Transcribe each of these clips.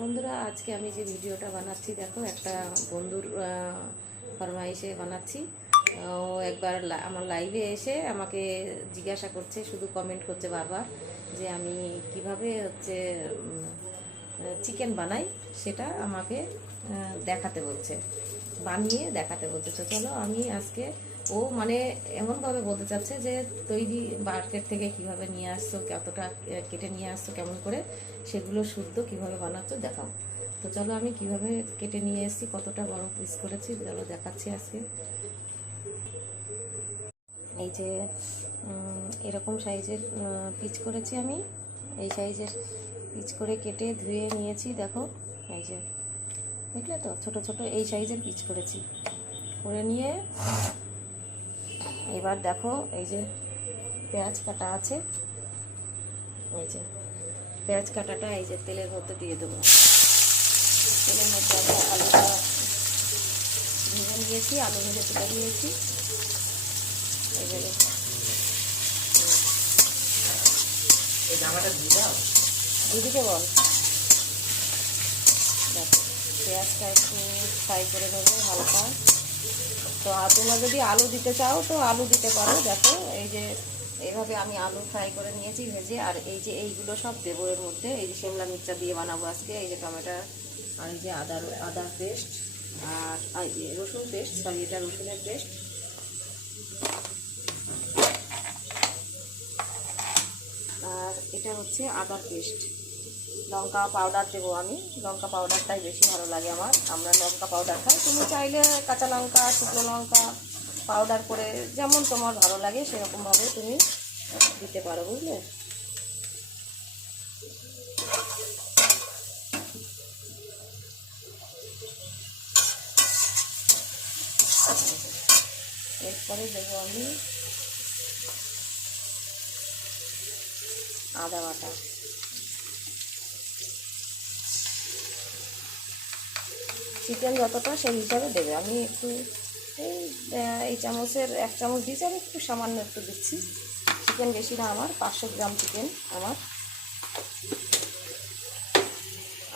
বন্ধুরা, আজকে আমি যে ভিডিওটা বানাচ্ছি দেখো, একটা বন্ধুর ফরমাইশে বানাচ্ছি। ও একবার আমার লাইভে এসে আমাকে জিজ্ঞাসা করছে, শুধু কমেন্ট করছে বারবার যে আমি কিভাবে হচ্ছে চিকেন বানাই, সেটা আমাকে দেখাতে বলছে, বানিয়ে দেখাতে বলছে। তো চলো আমি আজকে, ও মানে এমনভাবে বলতে চাচ্ছে যে তৈরি মার্কেট থেকে কিভাবে নিয়ে আসছো, কতটা কেটে নিয়ে আসছো, কেমন করে সেগুলো শুদ্ধ কিভাবে বানাচ্ছো দেখাও। তো চলো আমি কিভাবে কেটে নিয়ে এসেছি, কতটা বড় পিস করেছি, চলো দেখাচ্ছি আজকে। এই যে এরকম সাইজের পিচ করেছি আমি, এই সাইজের পিচ করে কেটে ধুয়ে নিয়েছি। দেখো এই যে, দেখলে তো, ছোট ছোট এই সাইজের পিচ করেছি, করে নিয়ে এবার দেখো এই যে পেঁয়াজ কাটা আছে, এই যে পেঁয়াজ কাটাটা এই যে তেলের মধ্যে দিয়ে দেবো। তেলের মধ্যে আমরা আলুটা ভেজে নিয়েছি, আলু ভেজে তুলে নিয়েছি। এইভাবে দিদিকে বল, দেখো পেঁয়াজটা একটু ফ্রাই করে নেবো হালকা। তো তোমরা যদি আলু দিতে চাও তো আলু দিতে পারো। দেখো এই যে এইভাবে আমি আলু ফ্রাই করে নিয়েছি ভেজে, আর এই যে এইগুলো সব দেবো এর মধ্যে। এই যে শিমলা মির্চা দিয়ে বানাবো আজকে, এই যে টমেটো, আর এই যে আদা পেস্ট, আর এই যে রসুন পেস্ট, সরি এটা রসুনের পেস্ট, আর এটা হচ্ছে আদার পেস্ট। লঙ্কা পাউডার দেবো আমি, লঙ্কা পাউডারটাই বেশি ভালো লাগে আমার, আমরা লঙ্কা পাউডার খাই। তুমি চাইলে কাঁচা লঙ্কা, শুকনো লঙ্কা পাউডার করে যেমন তোমার ভালো লাগে সেরকমভাবে তুমি দিতে পারো, বুঝলে। এরপরে দেবো আমি আদা বাটা। চিকেন যতটা সেই হিসাবে দেবে। আমি একটু এই চামচের 1 চামচ দিয়েছি, আমি একটু সামান্য একটু দিচ্ছি। চিকেন বেশি না, আমার 500 গ্রাম চিকেন আমার।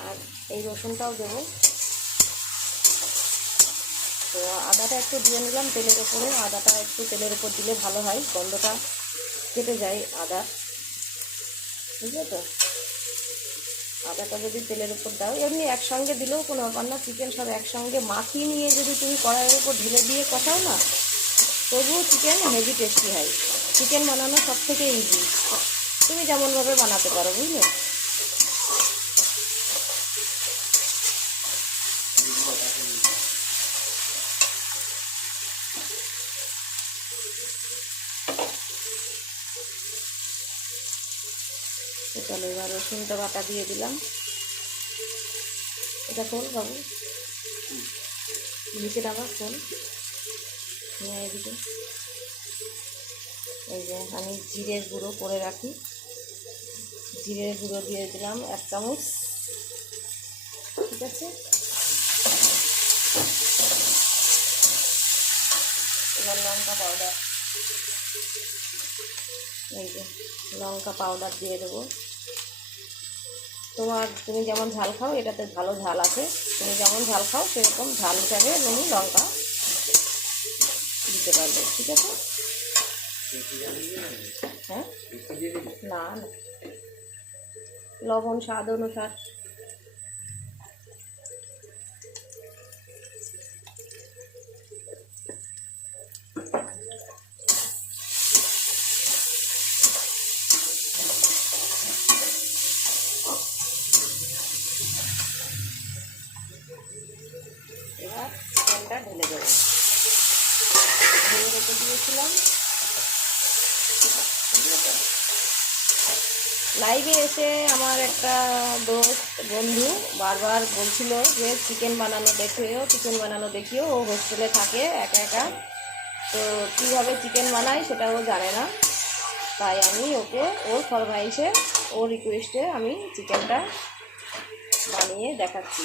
আর এই রসুনটাও দেবো। তো আদাটা একটু দিয়ে নিলাম তেলের ওপরে, আদাটা একটু তেলের ওপর দিলে ভালো হয়, গন্ধটা কেটে যায় আদা, বুঝলে তো। আদাটা যদি তেলের উপর দাও, এমনি একসঙ্গে দিলেও কোনো ব্যাপার না, চিকেন সব একসঙ্গে মাখিয়ে নিয়ে যদি তুমি কড়াইয়ের উপর ঢেলে দিয়ে কষাও না, তবুও চিকেন হেভি টেস্টি হয়। চিকেন বানানো সব থেকে ইজি, তুমি যেমনভাবে বানাতে পারো, বুঝলে। চলো এবার রসুনটা বাটা দিয়ে দিলাম। এটা খোল বাবু, নিচের আবার খোল, নিয়ে এদিকে। এই যে আমি জিরের গুঁড়ো করে রাখি, জিরের গুঁড়ো দিয়ে দিলাম 1 চামচ, ঠিক আছে। এবার লঙ্কা পাউডার, এই যে লঙ্কা পাউডার দিয়ে দেবো। তুমি যেমন ঝাল খাও, এটাতে ভালো ঝাল আছে, তুমি যেমন ঝাল খাও সেরকম ঝাল হিসাবে তুমি লঙ্কা দিতে পারবে, ঠিক আছে। হ্যাঁ, না না, লবণ স্বাদ অনুসার। এবার চিকেনটা ঢেলে দেবো, ঢেলে রেখে দিয়েছিলাম। লাইভে এসে আমার একটা বন্ধু বারবার বলছিল যে চিকেন বানানো দেখিও, ও হোস্টেলে থাকে একা একা, তো কীভাবে চিকেন বানায় সেটা ও জানে না। তাই আমি ওকে ওর ফরমাইশে, ওর রিকোয়েস্টে আমি চিকেনটা বানিয়ে দেখাচ্ছি।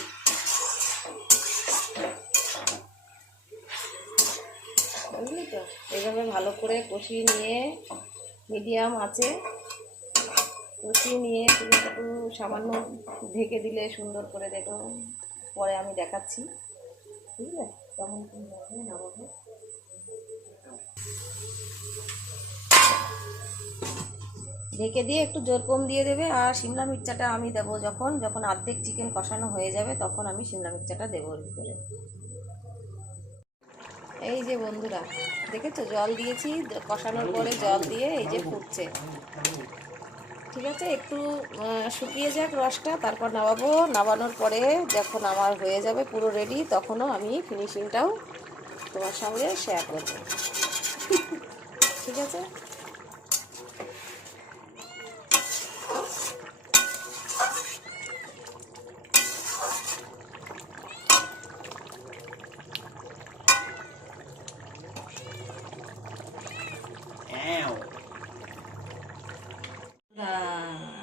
বুঝলি তো, এইভাবে ভালো করে কষিয়ে নিয়ে মিডিয়াম আছে কষিয়ে নিয়ে তুমি একটু সামান্য ঢেকে দিলে সুন্দর করে দেখো, পরে আমি দেখাচ্ছি, বুঝলে কেমন কি হবে না হবে। ঢেকে দিয়ে একটু জোর কম দিয়ে দেবে। আর শিমলা মির্চাটা আমি দেবো যখন যখন অর্ধেক চিকেন কষানো হয়ে যাবে, তখন আমি শিমলা মির্চাটা দেবো ওর ভিতরে। এই যে বন্ধুরা দেখেছো, জল দিয়েছি, কষানোর পরে জল দিয়ে এই যে ফুটছে। ঠিক আছে, একটু শুকিয়ে যাক রসটা, তারপর নামাবো। নামানোর পরে যখন আমার হয়ে যাবে পুরো রেডি, তখনও আমি ফিনিশিংটাও তোমার সঙ্গে শেয়ার করবো। ঠিক আছে,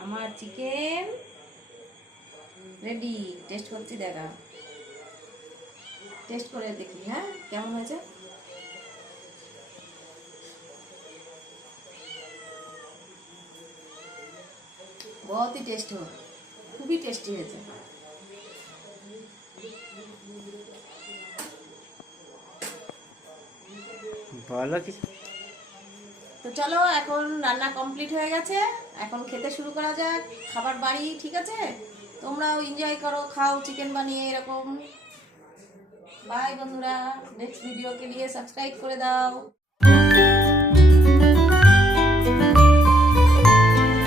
আমার চিকেন রেডি। টেস্ট করছি, দেখা, টেস্ট করে দেখি হ্যাঁ কেমন হয়েছে। बहुत ही टेस्ट हो, খুবই টেস্টি হয়েছে। ভালো কিছু। তো চলো, এখন রান্না কমপ্লিট হয়ে গেছে, এখন খেতে শুরু করা যাক। খাবার বাড়ি, ঠিক আছে, তোমরাও এনজয় করো, খাও চিকেন বানিয়ে এরকম। বাই বন্ধুরা, নেক্সট वीडियो के लिए सब्सक्राइब করে দাও।